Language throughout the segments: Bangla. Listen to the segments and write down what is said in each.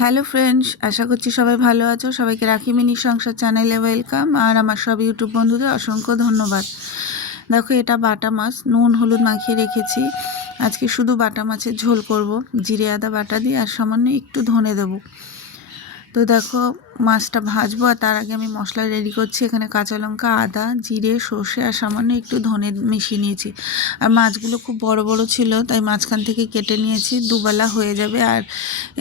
হ্যালো ফ্রেন্ডস আশা করছি সবাই ভালো আছো। সবাইকে রাখি মিনি সংসার চ্যানেলে ওয়েলকাম। আর আমার সব ইউটিউব বন্ধুদের অসংখ্য ধন্যবাদ। দেখো, এটা বাটা মাছ। নুন, হলুদ মাখিয়ে রেখেছি। আজকে শুধু বাটা মাছের ঝোল করব। জিরে, আদা, বাটা দিয়ে, আর সামান্য একটু ধনে দেবো। তো দেখো, মাছটা ভাজবো আর তার আগে আমি মশলা রেডি করছি। এখানে কাঁচা লঙ্কা, আদা, জিরে, সর্ষে আর সামান্য একটু ধনে মিশিয়ে নিয়েছি। আর মাছগুলো খুব বড় বড় ছিল, তাই মাঝখান থেকে কেটে নিয়েছি। দুবেলা হয়ে যাবে আর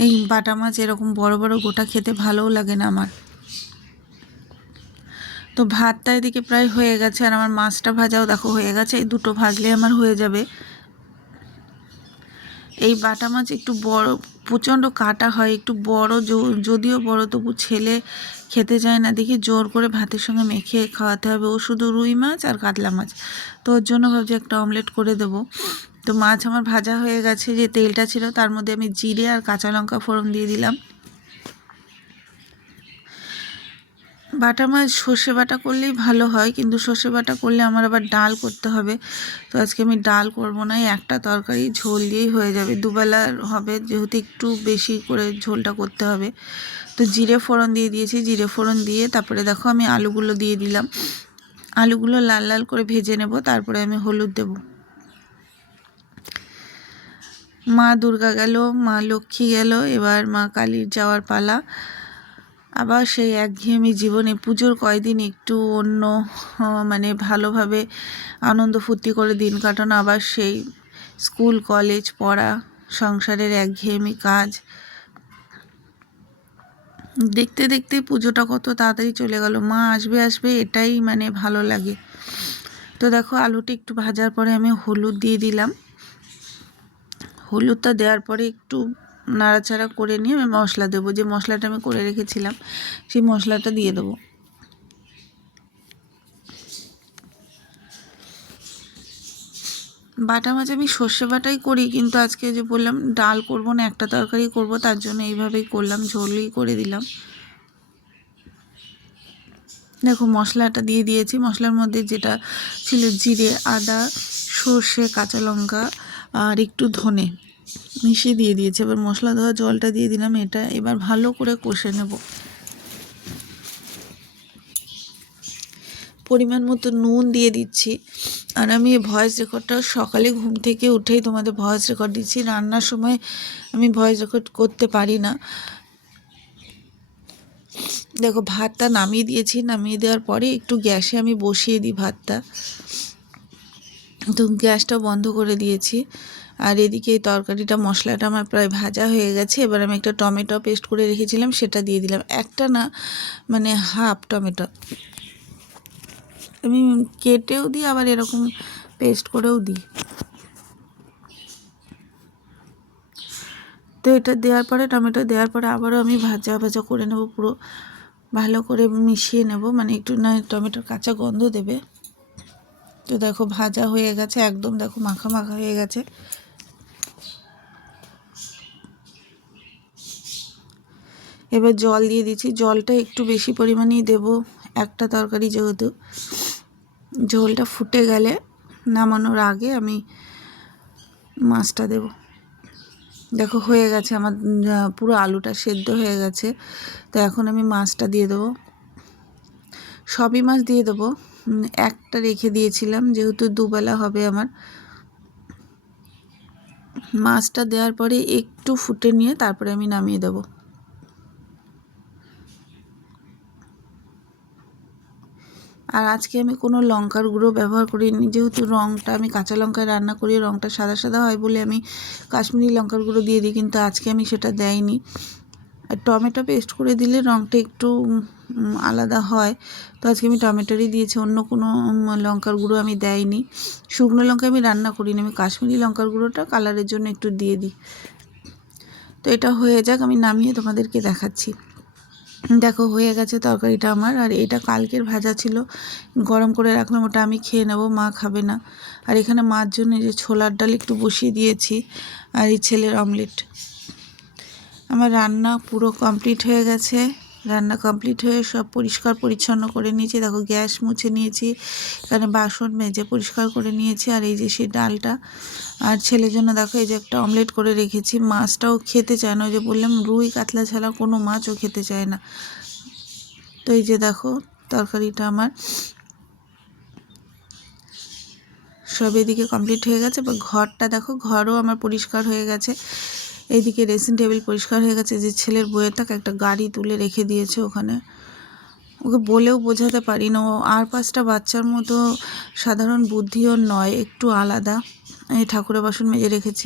এই বাটা মাছ এরকম বড় বড় গোটা খেতে ভালোও লাগে না আমার। তো ভাতটা এদিকে প্রায় হয়ে গেছে আর আমার মাছটা ভাজাও দেখো হয়ে গেছে। এই দুটো ভাজলে আমার হয়ে যাবে। এই বাটা মাছ একটু বড়, প্রচণ্ড কাটা হয়, একটু বড় যদিও বড়, তবু ছেলে খেতে চায় না। দেখি জোর করে ভাতের সঙ্গে মেখে খাওয়াতে হবে। ও শুধু রুই মাছ আর কাতলা মাছ। তো ওর জন্য ভাবছি একটা অমলেট করে দেব। তো মাছ আমার ভাজা হয়ে গেছে, যে তেলটা ছিল তার মধ্যে আমি জিরে আর কাঁচা লঙ্কা ফোড়ন দিয়ে দিলাম। বাটা মাছ সর্ষে বাটা করলেই ভালো হয়, কিন্তু সর্ষে বাটা করলে আমার আবার ডাল করতে হবে। তো আজকে আমি ডাল করব না একটা তরকারি ঝোল দিয়েই হয়ে যাবে। দুবেলার হবে, যেহেতু একটু বেশি করে ঝোলটা করতে হবে। তো জিরে ফোড়ন দিয়ে দিয়েছি, জিরে ফোড়ন দিয়ে তারপরে দেখো আমি আলুগুলো দিয়ে দিলাম। আলুগুলো লাল লাল করে ভেজে নেব, তারপরে আমি হলুদ দেব। মা দুর্গা গেল, মা লক্ষ্মী গেল, এবার মা কালীর যাওয়ার পালা। আবার সেই একঘেয়েমি জীবনে পুজোর কয়দিন একটু অন্য মানে ভালোভাবে আনন্দ ফুর্তি করে দিন কাটানো, আবার সেই স্কুল, কলেজ, পড়া, সংসারের একঘেয়েমি কাজ। দেখতে দেখতে পুজোটা কত তাড়াতাড়ি চলে গেল। মা আসবে আসবে এটাই মানে ভালো লাগে। তো দেখো আলুটা একটু ভাজার পরে আমি হলুদ দিয়ে দিলাম। হলুদটা দেওয়ার পরে একটু নাড়াচাড়া করে নিয়ে আমি মশলা দেবো। যে মশলাটা আমি করে রেখেছিলাম, সেই মশলাটা দিয়ে দেবো। বাটা মাছ আমি সর্ষে বাটাই করি, কিন্তু আজকে যে বললাম ডাল করব না, একটা তরকারি করব, তার জন্য এইভাবেই করলাম, ঝোলই করে দিলাম। দেখো মশলাটা দিয়ে দিয়েছি। মশলার মধ্যে যেটা ছিল জিরে, আদা, সর্ষে, কাঁচা লঙ্কা আর একটু ধনে। মিশিয়ে দিয়ে দিয়েছি। এবার মশলা দেওয়া জলটা দিয়ে দিলাম এটা। এবার ভালো করে কষে নেব। পরিমাণ মতো নুন দিয়ে দিচ্ছি। আর আমি ভয়েস রেকর্ডটা সকালে ঘুম থেকে উঠেই তোমাদের ভয়েস রেকর্ড দিচ্ছি। রান্নার সময় আমি ভয়েস রেকর্ড করতে পারি না। দেখো, ভাতটা নামিয়ে দিয়েছি। নামিয়ে দেওয়ার পরে একটু গ্যাসে আমি বসিয়ে দিই ভাতটা। তো গ্যাসটা বন্ধ করে দিয়েছি। আর এদিকে এই তরকারিটা, মশলাটা আমার প্রায় ভাজা হয়ে গেছে। এবার আমি একটা টমেটো পেস্ট করে রেখেছিলাম, সেটা দিয়ে দিলাম। একটা না মানে হাফ টমেটো। আমি কেটেও দিই, আবার এরকম পেস্ট করেও দিই। তো এটা দেওয়ার পরে, টমেটো দেওয়ার পরে আবারও আমি ভাজা ভাজা করে নেব, পুরো ভালো করে মিশিয়ে নেব। মানে একটু না, টমেটোর কাঁচা গন্ধ দেবে। তো দেখো, ভাজা হয়ে গেছে, একদম দেখো, মাখা মাখা হয়ে গেছে। এবার জল দিয়ে দিচ্ছি। জলটা একটু বেশি পরিমাণেই দেব, একটা তরকারি যেহেতু। ঝোলটা ফুটে গেলে নামানোর আগে আমি মাছটা দেব। দেখো হয়ে গেছে আমার পুরো আলুটা সেদ্ধ হয়ে গেছে। তো এখন আমি মাছটা দিয়ে দেবো। সবই মাছ দিয়ে দেবো। একটা রেখে দিয়েছিলাম, যেহেতু দুবেলা হবে আমার। মাছটা দেওয়ার পরে একটু ফুটে নিয়ে তারপরে আমি নামিয়ে দেবো। আর আজকে আমি কোনো লঙ্কার গুঁড়ো ব্যবহার করিনি। যেহেতু রঙটা আমি কাঁচা লঙ্কায় রান্না করি রঙটা সাদা সাদা হয় বলে আমি কাশ্মীরি লঙ্কার গুঁড়ো দিয়ে দিই, কিন্তু আজকে আমি সেটা দেয়নি আর টমেটো পেস্ট করে দিলে রঙটা একটু আলাদা হয়। তো আজকে আমি টমেটোরই দিয়েছি, অন্য কোনো লঙ্কার গুঁড়ো আমি দেয়নি শুকনো লঙ্কা আমি রান্না করিনি, আমি কাশ্মীরি লঙ্কার গুঁড়োটা কালারের জন্য একটু দিয়ে দিই। তো এটা হয়ে যাক, আমি নামিয়ে তোমাদেরকে দেখাচ্ছি। দেখো, হয়ে গেছে তরকারিটা আমার। আর এটা কালকের ভাজা ছিল। গরম করে রাখলাম, ওটা আমি খেয়ে নেব, মা খাবে না। আর এখানে মার জন্য যে ছোলার ডাল একটু বসিয়ে দিয়েছি, আর এই ছেলের অমলেট। আমার রান্না পুরো কমপ্লিট হয়ে গেছে। রান্না কমপ্লিট হয়ে সব পরিষ্কার পরিচ্ছন্ন করে নিয়েছি। দেখো গ্যাস মুছে নিয়েছি, এখানে বাসন মেজে পরিষ্কার করে নিয়েছি, আর এই যে সেই ডালটা, আর ছেলের জন্য দেখো এই যে একটা অমলেট করে রেখেছি। মাছটাও খেতে চায় না, ওই যে বললাম রুই কাতলা ছাড়া কোনো মাছও খেতে চায় না। তো এই যে দেখো তরকারিটা আমার সব এদিকে কমপ্লিট হয়ে গেছে। বা ঘরটা দেখো, ঘরও আমার পরিষ্কার হয়ে গেছে। এইদিকে ড্রেসিং টেবিল পরিষ্কার হয়ে গেছে। যে ছেলের বইয়ের তাকে একটা গাড়ি তুলে রেখে দিয়েছে ওখানে। ওকে বলেও বোঝাতে পারি না ও আর পাঁচটা বাচ্চার মতো সাধারণ বুদ্ধিও নয়, একটু আলাদা। এই ঠাকুরের বাসন মেজে রেখেছি।